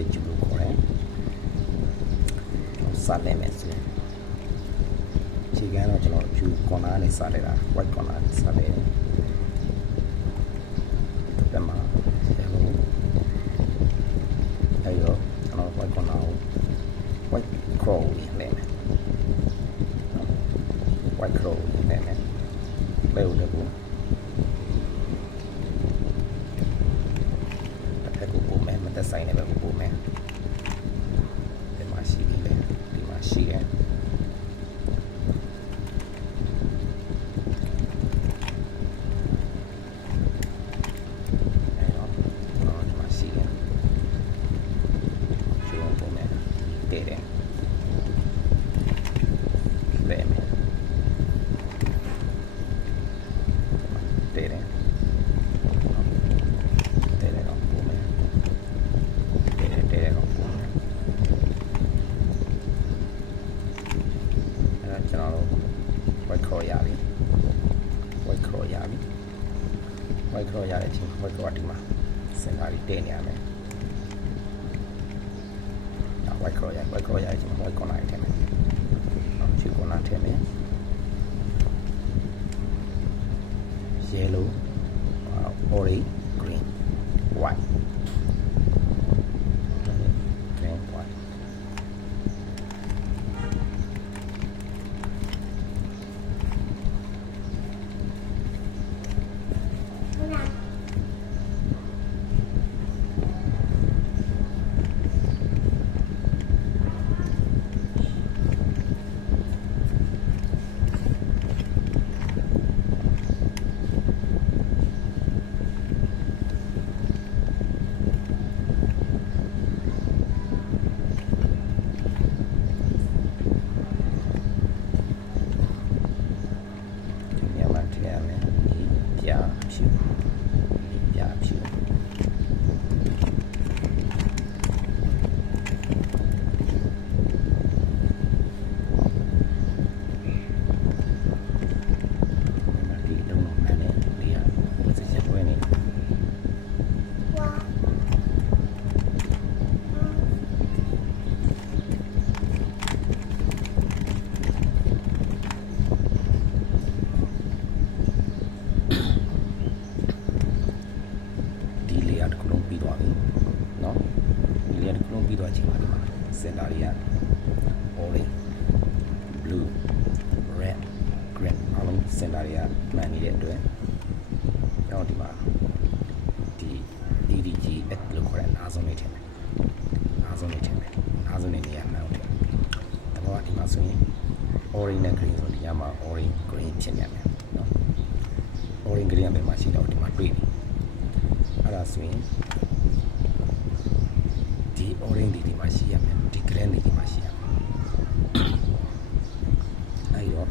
savage လို့ခေါ်တယ်စလဲမယ်ဆိုရင်ခြေကန်းတော့ကျွန်တော်ဖြူ corner နဲ့စလဲတာ white corner နဲ့စလဲတယ်ဒီမှာ yellow အဲ့တော့ကျွန်တော် white corner ကို white crow နဲ့လဲမယ် white crow နဲ့လဲမယ်လဲဦးတယ်ကိုတစ်ခါကိုပုံမယ်မ သက်ဆိုင်တဲ့ဘက်ကိုပုံမယ်ဒီမှာရှိပြီလေဒီမှာရှိတယ်အဲ့တော့တော့ဒီမှာရှိတယ်ကျွေးအောင်ပုံမယ်တည်တယ်လဲမယ်တည်တယ်တည်တယ်တော့ပုံမယ်တည်တယ်တည်တယ်တော့ပုံမယ်အဲ့ဒါကျွန်တော်တို့ white crawl ရပြီ white crawl ရပြီ white crawl ရတဲ့အချိန် white crawl ဒီမှာစင်တာလေးတည်နေရမယ်နော် white crawl ရ white crawl ရတဲ့အချိန် white corner လေးထည့်မယ်နော်ချီ corner ထည့်မယ် yellow uh, orange green white အချိန်မှာဒီမှာစင်တာတွေက orange blue red green အားလုံးစင်တာတွေကမှန်နေတဲ့အတွက်ကျွန်တော်ဒီမှာဒီ DDG လို့ခေါ်တဲ့အနာဆုံးလေးထည့်မယ်အနာဆုံးလေးထည့်မယ်အနာဆုံးလေးနေရာမှန်အောင်ထည့်တဘောဒီမှာဆိုရင် orange နဲ့ green ဆိုဒီညမှာ orange green ဖြစ်နေမယ်နော် orange green ကဘယ်မှာရှိတော့ဒီမှာတွေ့နေအဲ့ဒါဆိုရင် ဒီ orange ဒီဒီမှာရှိရမယ်ဒီ green ဒီဒီမှာရှိရမယ်အဲ့ရော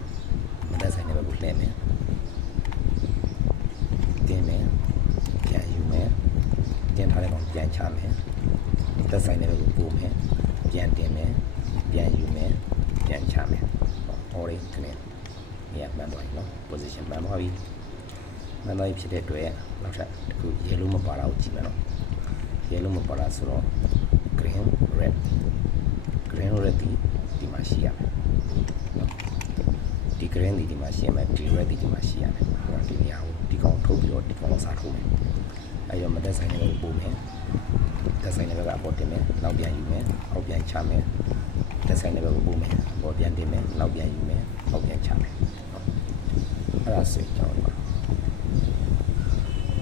မတက်ဆိုင်တဲ့ဘက်ကိုလှည့်မယ်တင်းမယ်ပြန်ယူမယ်တင်းထားတဲ့ကောင်ပြန်ချမယ်တက်ဆိုင်တဲ့ဘက်ကိုပို့မယ်ပြန်တင်မယ်ပြန်ယူမယ်ပြန်ချမယ် orange green နေရာမှန်သွားပြီနော် position မှန်သွားပြီမှန်သားဖြစ်တဲ့အတွက်နောက်ထပ်တစ်ခု yellow မပါတာကိုကြည့်မယ်နော် yellow မပါတာဆိုတော့ green red green red ဒီဒီမှာရှိရမယ်နော်ဒီ green ဒီဒီမှာရှိရမယ်ဒီ red ဒီဒီမှာရှိရမယ်ဟိုဒီနေရာကိုဒီကောင်ထုတ်ပြီးတော့ဒီကောင်စားထုတ်မယ်အဲရောမတက်ဆိုင်တဲ့ဘက်ကိုပို့မယ်တက်ဆိုင်တဲ့ဘက်ကအပေါ်တင်မယ်နောက်ပြန်ယူမယ်အောက်ပြန်ချမယ်တက်ဆိုင်တဲ့ဘက်ကိုပို့မယ်အပေါ်ပြန်တင်မယ်နောက်ပြန်ယူမယ်အောက်ပြန်ချမယ်နော်အဲ့ဒါဆိုရင်ကျွန်တော်ဒီမှာ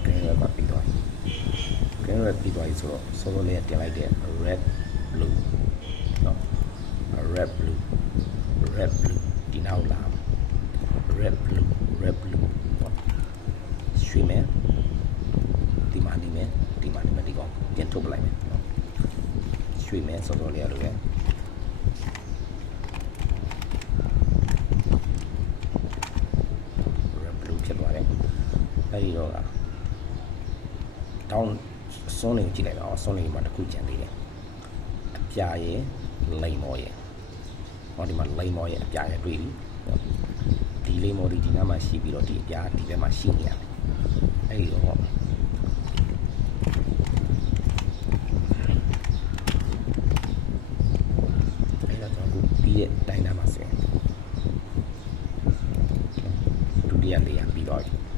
green red ကပြီးသွားပြီ green red ပြီးသွားပြီဆိုတော့ solo လေးတင်လိုက်တဲ့ red blue နော် red blue red blue ဒီနောက်လာ red blue red blue နော်ရွှေမယ်ဒီမှာနေမယ်ဒီမှာနေမယ်ဒီကောင်ပြန်ထုတ်ပလိုက်မယ်နော်ရွှေမယ် solo လေးရလို့ရ red blue ဖြစ်သွားတယ်အဲ့ဒီတော့ကတောင်း အစွန်းလေးကိုကြည့်လိုက်တော့အစွန်းလေးမှာတစ်ခုကျန်သေးတယ်အပြာရယ်လိမ်မော်ရယ်ဟောဒီမှာလိမ်မော်ရယ်အပြာရယ်တွေ့ပြီဒီလိမ်မော်ဒီဒီနားမှာရှိပြီးတော့ဒီအပြာဒီဘက်မှာရှိနေရတယ်အဲ့ဒီတော့